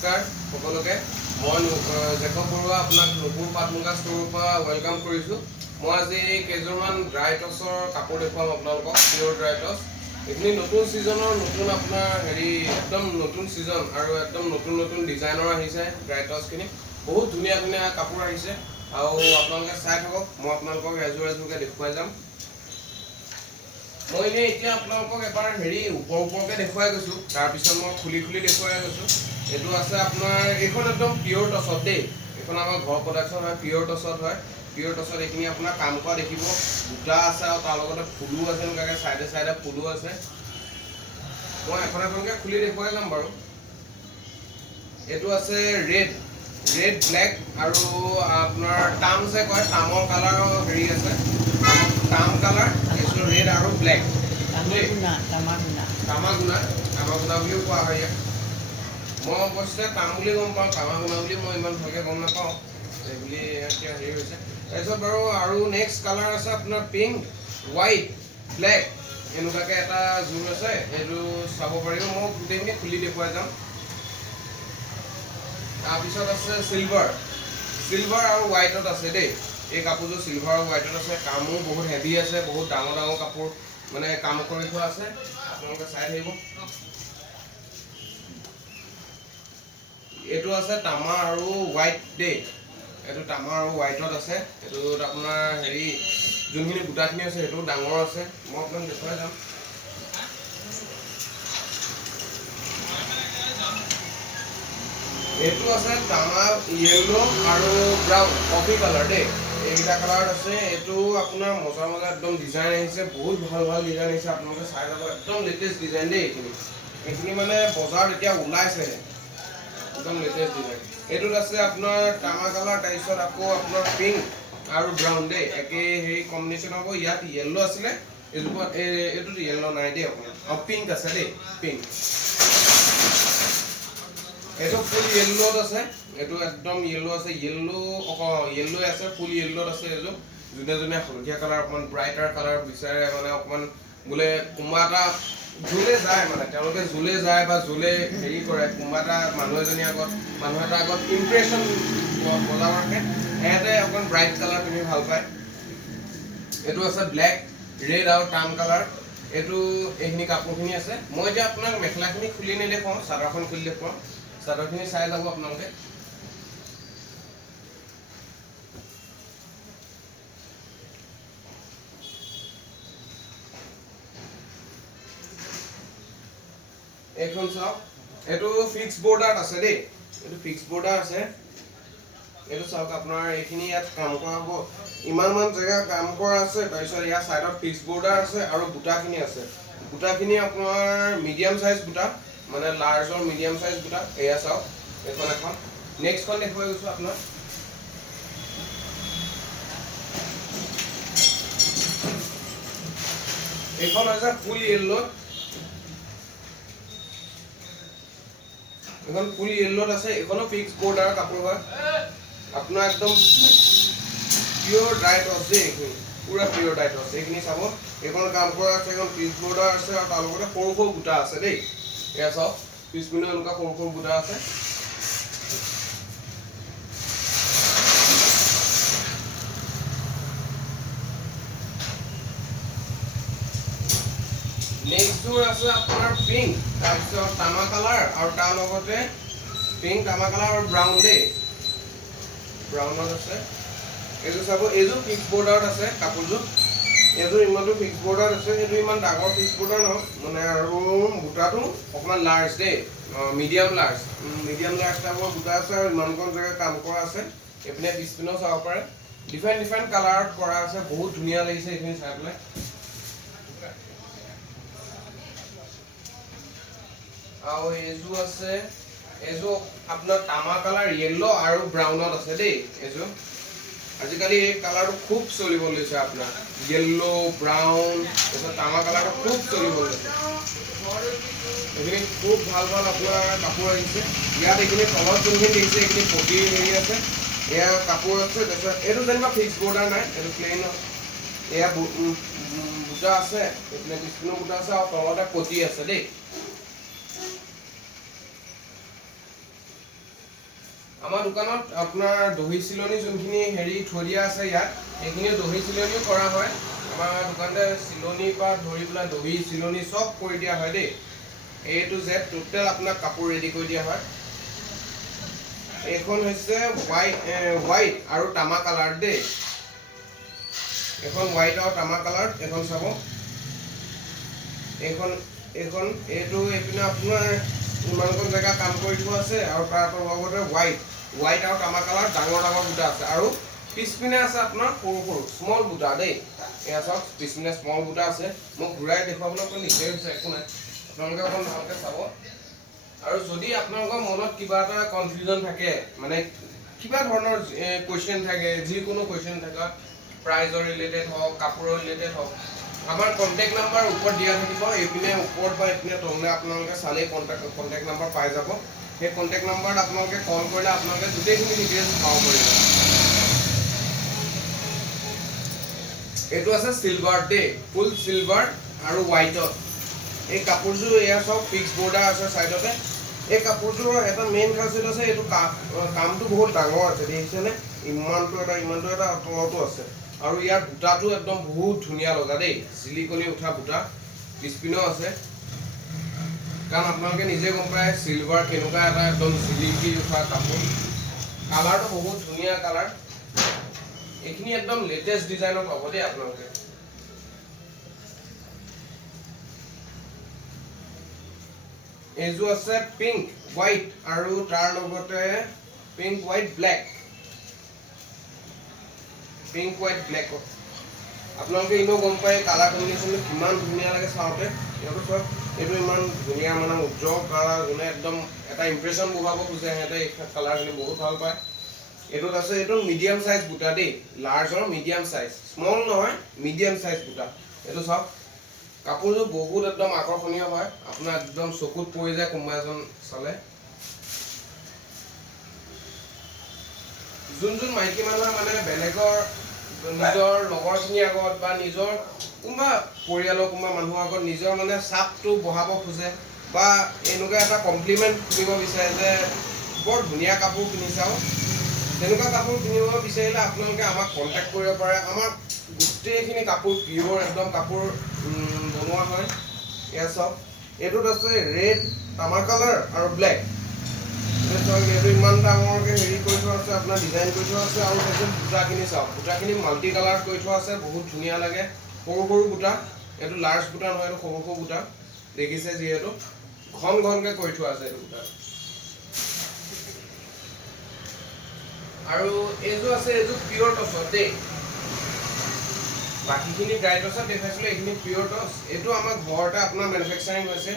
নমস্কাৰ সকলোকে মই জেকব বৰুৱা আপোনাক নপুৰ পাট মুগা ষ্টৰৰ পৰা ওয়েলকাম কৰিছোঁ। মই আজি কেইজনমান ড্ৰাই টছৰ কাপোৰ দেখুৱাম আপোনালোকক, পিয়ৰ ড্ৰাই টছ। এইখিনি নতুন ছিজনৰ নতুন আপোনাৰ একদম নতুন ছিজন আৰু একদম নতুন নতুন ডিজাইনৰ আহিছে ড্ৰাই টছখিনি। বহুত ধুনীয়া ধুনীয়া কাপোৰ আহিছে আৰু আপোনালোকে চাই থাকক, মই আপোনালোকক এযোৰ এযোৰকৈ দেখুৱাই যাম। মই এতিয়া আপোনালোকক এবাৰ ওপৰকে দেখুৱাই গৈছোঁ, তাৰপিছত মই খুলি দেখুৱাই গৈছোঁ। এইটো আছে আপোনাৰ, এইখন একদম পিয়ৰ টছত দেই। এইখন আমাৰ ঘৰ প্ৰডাকশ্যন হয়, পিয়ৰ টছত হয়। পিয়ৰ টছত এইখিনি আপোনাৰ কাম কৰা দেখিব, বুটা আছে আৰু তাৰ লগতে ফুলো আছে, এনেকুৱাকৈ চাইডে চাইডে ফুলো আছে। মই এখন এখনকৈ খুলি দেখুৱাই যাম বাৰু। এইটো আছে ৰেড ব্লেক আৰু আপোনাৰ টাম যে কয়, টামৰ কালাৰৰ আছে, টাম কালাৰ। এইটো ৰেড আৰু ব্লেক, তামাগুনা বুলিও কোৱা হয় ইয়াক। মই অৱশ্যে টাম বুলি গম পাওঁ, তামাগুনা বুলি মই ইমান ভালকৈ গম নাপাওঁ এইবুলি এতিয়া হৈছে। তাৰপিছত বাৰু আৰু নেক্সট কালাৰ আছে আপোনাৰ পিংক, হোৱাইট, ব্লেক, এনেকুৱাকৈ এটা জোৰ আছে। এইটো চাব পাৰিব, মই গোটেইখিনি খুলি দেখুৱাই যাম। তাৰপিছত আছে চিলভাৰ আৰু হোৱাইটত আছে দেই। এই কাপোৰযোৰ চিলভাৰ আৰু হোৱাইটত আছে। কামো বহুত হেভি আছে, বহুত ডাঙৰ ডাঙৰ কাপোৰ মানে কাম কৰি থোৱা আছে, আপোনালোকে চাই থাকিব। এইটো আছে তামা আৰু হোৱাইট দেই। এইটো তামা আৰু হোৱাইটত আছে। এইটোত আপোনাৰ যোনখিনি বুটাখিনি আছে সেইটো ডাঙৰ আছে, মই আপোনাক দেখুৱাই যাম। এইটো আছে তামা য়েল্লো আৰু ব্ৰাউন, কফি কালাৰ দেই। এইকেইটা কালাৰত আছে। এইটো আপোনাৰ মজা একদম ডিজাইন আহিছে, বহুত ভাল ভাল ডিজাইন আহিছে। আপোনালোকে চাই যাব, একদম লেটেষ্ট ডিজাইন দেই। এইখিনি মানে বজাৰত এতিয়া ওলাইছেহে, একদম লেটেষ্ট ডিজাইন। এইটোত আছে আপোনাৰ তামা কালাৰ, তাৰপিছত আকৌ আপোনাৰ পিংক আৰু ব্ৰাউন দেই, একে কম্বিনেশ্যন হ'ব। ইয়াত য়েল্লো আছিলে, এইটোত য়েল্লো নাই দেই আপোনাৰ, আৰু পিংক আছে দেই, পিংক। এইটো ফুল য়েল্লোত আছে, এইটো একদম য়েল্লো আছে, য়েল্লো আছে, ফুল য়েল্লোত আছে। এইযোৰ যোনে হালধীয়া কালাৰ, অকণমান ব্ৰাইটাৰ কালাৰ বিচাৰে, মানে অকণমান বোলে কোনোবা এটা জোলে যায়, মানে তেওঁলোকে জোলে যায় বা জোলে কৰে, কোনোবা এটা মানুহ এটা আগত ইমপ্ৰেশ্যন বজাব ৰাখে, সিহঁতে অকণমান ব্ৰাইট কালাৰ পিন্ধি ভাল পায়। এইটো আছে ব্লেক, ৰেড আৰু টাম কালাৰ। এইখিনি কাপোৰখিনি আছে। মই এতিয়া আপোনাক মেখেলাখিনি খুলি নেদেখুৱাওঁ, চাদৰখন খুলি দেখুৱাওঁ। চাদৰখিনি চাই যাব আপোনালোকে। এইখন চাওক, এইটো ফিক্স বৰ্ডাৰত আছে দেই। এইটো ফিক্স বৰ্ডাৰ আছে। এইটো চাওক আপোনাৰ, এইখিনি ইয়াত কাম কৰা হ'ব, ইমানমান জেগা কাম কৰা আছে। তাৰপিছত ইয়াৰ চাইডত ফিক্স বৰ্ডাৰ আছে আৰু বুটাখিনি আছে। বুটাখিনি আপোনাৰ মিডিয়াম চাইজ বুটা, মানে লাৰ্জৰ মিডিয়াম চাইজ বুটা। এয়া চাওক, এইখন এখন। নেক্সটখন দেখুৱাই গৈছোঁ আপোনাক। এইখন হৈছে ফুল য়েল্লোত, এইখন ফুল য়েল্লোত আছে। এইখনো ফিক্স বৰ্ডাৰ কাপোৰ হয়, আপোনাৰ একদম পিয়ৰ ড্ৰাই টছ দেই। এইখিনি পুৰা পিয়ৰ ড্ৰাই টছ। এইখিনি চাব, এইখন কাম কৰা আছে, এইখন ফিক্স বৰ্ডাৰ আছে আৰু তাৰ লগতে সৰু সৰু বুটা আছে দেই। এয়া চাওক, পিছপিনে এনেকুৱা সৰু সৰু বুটা আছে। নেক্সটযোৰ আছে আপোনাৰ পিংক, তাৰপিছত তামা কালাৰ আৰু তাৰ লগতে পিংক, তামা কালাৰ আৰু ব্ৰাউন দেই। ব্ৰাউনত আছে। এইযোৰ চাব, এইযোৰ ফিক্স বৰ্ডাৰত আছে কাপোৰযোৰ। এইযোৰ ইমানটো ফিক্স বৰ্ডাৰত আছে। এইটো ইমান ডাঙৰ ফিক্স বৰ্ডাৰ নহয়, মানে আৰু বুটাটো অকণমান লাৰ্জ দেই, মিডিয়াম লাৰ্জ টাইপৰ বুটা আছে আৰু ইমানকণ জেগা কাম কৰা আছে। এইপিনে পিছপিনেও চাব পাৰে, ডিফাৰেণ্ট কালাৰত কৰা আছে। বহুত ধুনীয়া লাগিছে এইখিনি চাই পেলাই। আৰু এইযোৰ আছে, এইযোৰ আপোনাৰ তামা কালাৰ, য়েল্লো আৰু ব্ৰাউনত আছে দেই। এইযোৰ আজিকালি এই কালাৰটো খুব চলিব লৈছে, আপোনাৰ য়েল্লো, ব্ৰাউন, তাৰপিছত তামা কালাৰটো খুব চলিব লৈছে। এইখিনি খুব ভাল আপোনাৰ কাপোৰ আহিছে। ইয়াত এইখিনি তলত যোনখিনি দেখিছে, এইখিনি পটি আছে, এয়া কাপোৰ আছে। তাৰপিছত এইটো যেনিবা ফিক্স বৰ্ডাৰ নাই, এইটো প্লেইন। এয়া বুটা আছে, এইপিনে পিছপিনেও বুটা আছে আৰু তলতে পটি আছে দেই। আমাৰ দোকানত আপোনাৰ দহি চিলনি যোনখিনি হেৰি থৈ দিয়া আছে ইয়াত এইখিনি দহি চিলনিও কৰা হয় আমাৰ দোকানতে চিলনি পৰা ধৰি পেলাই দহি চিলনি চব কৰি দিয়া হয় দেই A to Z টোটেল আপোনাক কাপোৰ ৰেডি কৰি দিয়া হয় এইখন হৈছে হোৱাইট আৰু তামা কালাৰ দেই এখন হোৱাইট আৰু তামা কালাৰ এখন চাব এইখন এইটো এইপিনে আপোনাৰ ইমানকণ জেগা কাম কৰি থোৱা আছে আৰু তাৰ লগতে হোৱাইট আৰু তামা কালাৰ ডাঙৰ ডাঙৰ বুটা আছে আৰু পিছপিনে আছে আপোনাৰ সৰু সৰু স্মল বুটা দেই এয়া চাওক পিছপিনে স্মল বুটা আছে মোক ঘূৰাই দেখুৱাবলৈ অকণ নিচেই হৈছে একো নাই আপোনালোকে অকণ ভালকৈ চাব আৰু যদি আপোনালোকৰ মনত কিবা এটা কনফিউজন থাকে মানে কিবা ধৰণৰ কুৱেশ্যন থাকে যিকোনো কুৱেশ্যন থাকে প্ৰাইজৰ ৰিলেটেড হওক কাপোৰৰ ৰিলেটেড হওক আমাৰ কণ্টেক্ট নাম্বাৰ ওপৰত দিয়া থাকিব এইপিনে ওপৰত বা এইপিনে তললৈ আপোনালোকে চালেই কণ্টেক্ট নাম্বাৰ পাই যাব সেই কণ্টেক্ট নাম্বাৰত আপোনালোকে কল কৰিলে আপোনালোকে গোটেইখিনি ডিটেইলছ পাব পাৰিব এইটো আছে চিলভাৰ দেই ফুল চিলভাৰ আৰু হোৱাইটত এই কাপোৰযোৰ এয়া চাওক ফিক্স বৰ্ডাৰ আছে চাইডতে এই কাপোৰযোৰৰ এটা মেইন খাচিয়ত আছে এইটো কামটো বহুত ডাঙৰ আছে দেখিছেনে ইমানটো এটা তলতো আছে আৰু ইয়াৰ বুটাটো একদম বহুত ধুনীয়া লগা দেই চিলিকনি উঠা বুটা পিছপিনেও আছে কাৰণ আপোনালোকে নিজে গম পায় চিলভাৰ কেনেকুৱা এটা একদম জিলিকি উঠা কাপোৰ কালাৰটো বহুত ধুনীয়া কালাৰ এইখিনি একদম লেটেষ্ট ডিজাইনত পাব দেই আপোনালোকে এইযোৰ আছে পিংক হোৱাইট আৰু তাৰ লগতে pink white black pink white black আপোনালোকে এনেও গম পায় কালাৰ কম্বিনেশ্যনটো কিমান ধুনীয়া লাগে চাওঁতে এইটো চব এইটো ইমান ধুনীয়া মানে উজ্জ্বল কালাৰ যোনে একদম এটা ইমপ্ৰেশ্যন বহাব খোজে সিহঁতে এই কালাৰখিনি বহুত ভাল পায় এইটোত আছে এইটো মিডিয়াম চাইজ বুটা দেই লাৰ্জৰ মিডিয়াম চাইজ স্মল নহয় মিডিয়াম চাইজ বুটা এইটো চাওক কাপোৰযোৰ বহুত একদম আকৰ্ষণীয় হয় আপোনাৰ একদম চকুত পৰি যায় কোনোবা এজন চালে যোন মাইকী মানুহে মানে বেলেগৰ নিজৰ লগৰখিনিৰ আগত বা নিজৰ কোনোবা পৰিয়ালৰ কোনোবা মানুহৰ আগত নিজৰ মানে চাপটো বঢ়াব খোজে বা এনেকুৱা এটা কমপ্লিমেণ্ট দিব বিচাৰে যে বৰ ধুনীয়া কাপোৰ কিনিছাও তেনেকুৱা কাপোৰ কিনিব বিচাৰিলে আপোনালোকে আমাক কণ্টেক্ট কৰিব পাৰে আমাৰ গোটেইখিনি কাপোৰ পিয়ৰ একদম কাপোৰ বনোৱা হয় এয়া চাওক এইটোত আছে ৰেড তামা কালাৰ আৰু ব্লেক এইটো ইমান ডাঙৰকৈ হেৰি কৰি থোৱা আছে আপোনাৰ ডিজাইন কৰি থোৱা আছে আৰু তাৰপিছত বুটাখিনি চাওক বুটাখিনি মাল্টি কালাৰ কৰি থোৱা আছে বহুত ধুনীয়া লাগে সৰু সৰু বুটা এইটো লাৰ্জ বুটা নহয় এইটো সৰু সৰু বুটা দেখিছে যিহেতু ঘনকৈ কৰি থোৱা আছে এইটো বুটা আৰু এইযোৰ আছে এইযোৰ পিয়ৰ টছত দেই বাকীখিনি ড্ৰাই টছত দেখাইছিলোঁ এইখিনি পিয়ৰ টছ এইটো আমাৰ ঘৰতে আপোনাৰ মেনুফেকচাৰিং হৈছে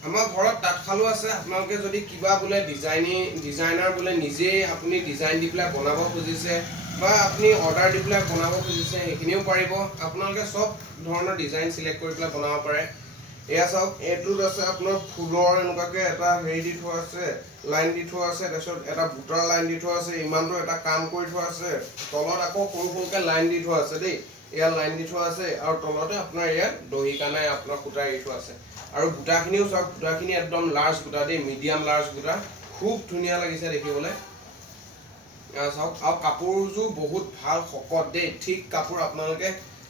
আমাৰ ঘৰত তাঁতশালো আছে আপোনালোকে যদি কিবা বোলে ডিজাইনাৰ বোলে নিজেই আপুনি ডিজাইন দি পেলাই বনাব খুজিছে বা আপুনি অৰ্ডাৰ দি পেলাই বনাব খুজিছে সেইখিনিও পাৰিব আপোনালোকে চব ধৰণৰ ডিজাইন চিলেক্ট কৰি পেলাই বনাব পাৰে এয়া চাওক এইটোত আছে আপোনাৰ ফুলৰ এনেকুৱাকৈ এটা হেৰি দি থোৱা আছে লাইন দি থোৱা আছে তাৰপিছত এটা বুটাৰ লাইন দি থোৱা আছে ইমানটো এটা কাম কৰি থোৱা আছে তলত আকৌ সৰু সৰুকৈ লাইন দি থোৱা আছে দেই এয়া লাইন দি থোৱা আছে আৰু তলতে আপোনাৰ ইয়াত দহি কানাই আপোনাৰ সূতা এৰি থোৱা আছে আৰু বুটাখিনিও চাওক বুটাখিনি একদম লাৰ্জ বুটা দেই মিডিয়াম লাৰ্জ বুটা খুব ধুনীয়া লাগিছে দেখিবলৈ চাওক আৰু কাপোৰযোৰ বহুত ভাল শকত দেই ঠিক কাপোৰ আপোনালোকে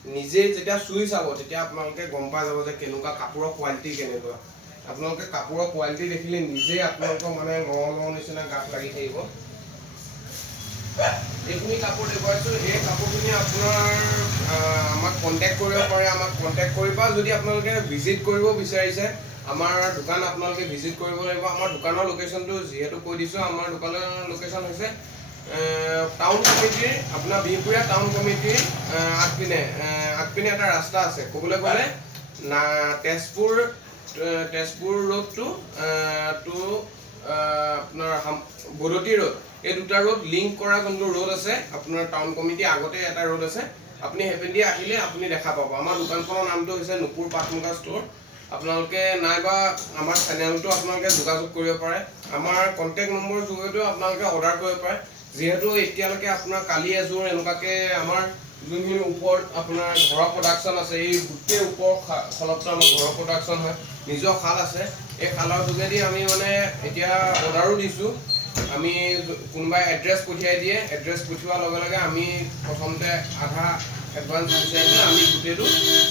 নিজে যেতিয়া চুই চাব তেতিয়া আপোনালোকে গম পাই যাব যে কেনেকুৱা কাপোৰৰ কোৱালিটি কেনেকুৱা আপোনালোকে কাপোৰৰ কোৱালিটি দেখিলে নিজে আপোনালোকৰ মানে লৰ নিচিনা গাত লাগি থাকিব এইখিনি কাপোৰ দেখুৱাইছোঁ এই কাপোৰখিনি আপোনাৰ আমাক কণ্টেক্ট কৰিব পাৰে আমাক কণ্টেক্ট কৰিবা যদি আপোনালোকে ভিজিট কৰিব বিচাৰিছে আমাৰ দোকান আপোনালোকে ভিজিট কৰিব লাগিব আমাৰ দোকানৰ লোকেশ্যনটো যিহেতু কৈ দিছোঁ আমাৰ দোকানৰ লোকেশ্যন হৈছে টাউন কমিটিৰ আপোনাৰ বিহপুৰীয়া টাউন কমিটিৰ আগপিনে এটা ৰাস্তা আছে ক'বলৈ গ'লে তেজপুৰ ৰোডটো আপোনাৰ বদতি ৰোড এই দুটা ৰোড লিংক কৰা যোনটো ৰোড আছে আপোনাৰ টাউন কমিটি আগতে এটা ৰোড আছে আপুনি সেইপিনেদি আহিলে আপুনি দেখা পাব আমাৰ দোকানখনৰ নামটো হৈছে নুপুৰ পাট মুগা ষ্ট'ৰ আপোনালোকে নাইবা আমাৰ চেনেলটো আপোনালোকে যোগাযোগ কৰিব পাৰে আমাৰ কণ্টেক্ট নম্বৰৰ যোগেদিও আপোনালোকে অৰ্ডাৰ কৰিব পাৰে যিহেতু এতিয়ালৈকে আপোনাৰ কালি এযোৰ এনেকুৱাকৈ আমাৰ যোনখিনি ওপৰত আপোনাৰ ঘৰৰ প্ৰডাকশ্যন আছে এই গোটেই ওপৰ শালতো আমাৰ ঘৰৰ প্ৰডাকশ্যন হয় নিজৰ শাল আছে এই শালৰ যোগেদি আমি মানে এতিয়া অৰ্ডাৰো দিছোঁ আমি কোনোবাই এড্ৰেছ পঠিয়াই দিয়ে, এড্ৰেছ পঠিওৱাৰ লগে লগে আমি প্ৰথমতে আধা এডভান্স বিচাৰি পেলাই আমি গোটেইটো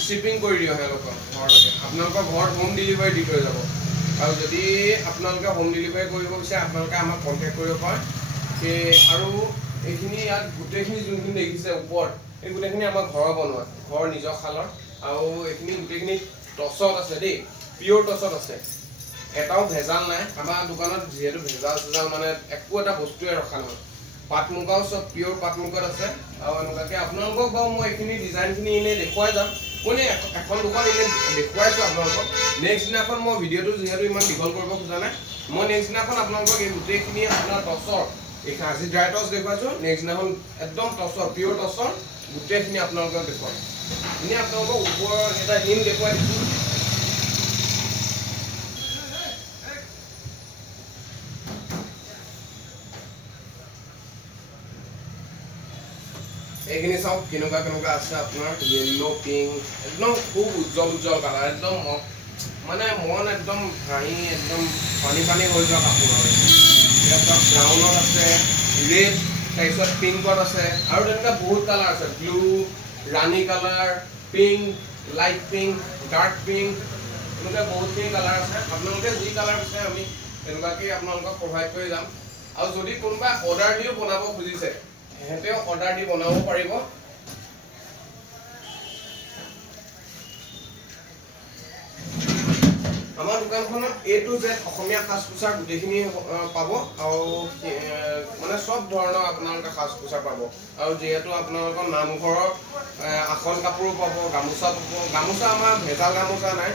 শ্বিপিং কৰি দিওঁ তেওঁলোকৰ ঘৰলৈকে। আপোনালোকৰ ঘৰত হোম ডেলিভাৰী দি থৈ যাব। আৰু যদি আপোনালোকে হোম ডেলিভাৰী কৰিব বিচাৰে আপোনালোকে আমাক কণ্টেক্ট কৰিব পাৰে। আৰু এইখিনি ইয়াত গোটেইখিনি যোনখিনি দেখিছে ওপৰত, এই গোটেইখিনি আমাৰ ঘৰৰ বনোৱা, ঘৰৰ নিজৰ শালৰ। আৰু এইখিনি গোটেইখিনি টচত আছে দেই, পিয়'ৰ টচত আছে, এটাও ভেজাল নাই। আমাৰ দোকানত যিহেতু ভেজাল চেজাল মানে একো এটা বস্তুৱে ৰখা নহয়। পাট মুগাও চব পিয়'ৰ পাট মুগাত আছে। আৰু এনেকুৱাকৈ আপোনালোকক বাৰু মই এইখিনি ডিজাইনখিনি এনেই দেখুৱাই যাম। মই এনেই এখন দুখন এনেই দেখুৱাইছোঁ আপোনালোকক। নেক্সট দিনাখন মই ভিডিঅ'টো যিহেতু ইমান দীঘল কৰিব খোজা নাই, মই নেক্সট দিনাখন আপোনালোকক এই গোটেইখিনি আপোনাৰ টচৰ, এইখিনি আজি ড্ৰাই টচ দেখুৱাইছোঁ, নেক্সট দিনাখন একদম টচৰ পিয়'ৰ টচৰ গোটেইখিনি আপোনালোকক দেখুৱাম। এনেই আপোনালোকক ওপৰৰ এটা হিম দেখুৱাই দিছোঁ। এইখিনি চাওক কেনেকুৱা কেনেকুৱা আছে আপোনাৰ য়েল্ল' পিংক, একদম খুব উজ্জ্বল উজ্জ্বল কালাৰ, একদম মানে মন একদম হাঁহি একদম পানী পানী হৈ যোৱা কাপোৰ হয়। ইয়াত চাওক ব্ৰাউনত আছে, ৰেড, তাৰপিছত পিংকত আছে, আৰু তেনেকুৱা বহুত কালাৰ আছে, ব্লু, ৰাণী colour, pink, light pink, dark pink, এনেকুৱা বহুতখিনি কালাৰ আছে। আপোনালোকে যি কালাৰ বিচাৰে আমি তেনেকুৱাকৈ আপোনালোকক প্ৰভাইড কৰি যাম। আৰু যদি কোনোবাই অৰ্ডাৰ দিও বনাব খুজিছে সিহঁতেও অৰ্ডাৰ দি বনাব পাৰিব। আমাৰ দোকানখনত A to Z অসমীয়া সাজ পোছাক গোটেইখিনি পাব। আৰু মানে চব ধৰণৰ আপোনালোকে সাজ পোছাক পাব। আৰু যিহেতু আপোনালোকৰ নামঘৰৰ আসন কাপোৰো পাব, গামোচা পাব। গামোচা আমাৰ ভেজাল গামোচা নাই,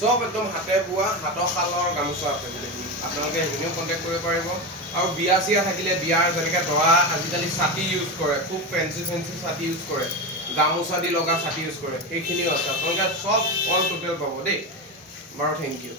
চব একদম হাতে বোৱা হাতৰ শালৰ গামোচা আছে গোটেইখিনি। আপোনালোকে সেইখিনিও কণ্টেক্ট কৰিব পাৰিব। আৰু বিয়া চিয়া থাকিলে, বিয়াৰ যেনেকৈ দৰা আজিকালি ছাতি ইউজ কৰে, খুব ফেঞ্চি ছাতি ইউজ কৰে, গামোচা দি লগা ছাতি ইউজ কৰে, সেইখিনিও আছে। আপোনালোকে চব অল টোটেল পাব দেই। বাৰু থেংক ইউ।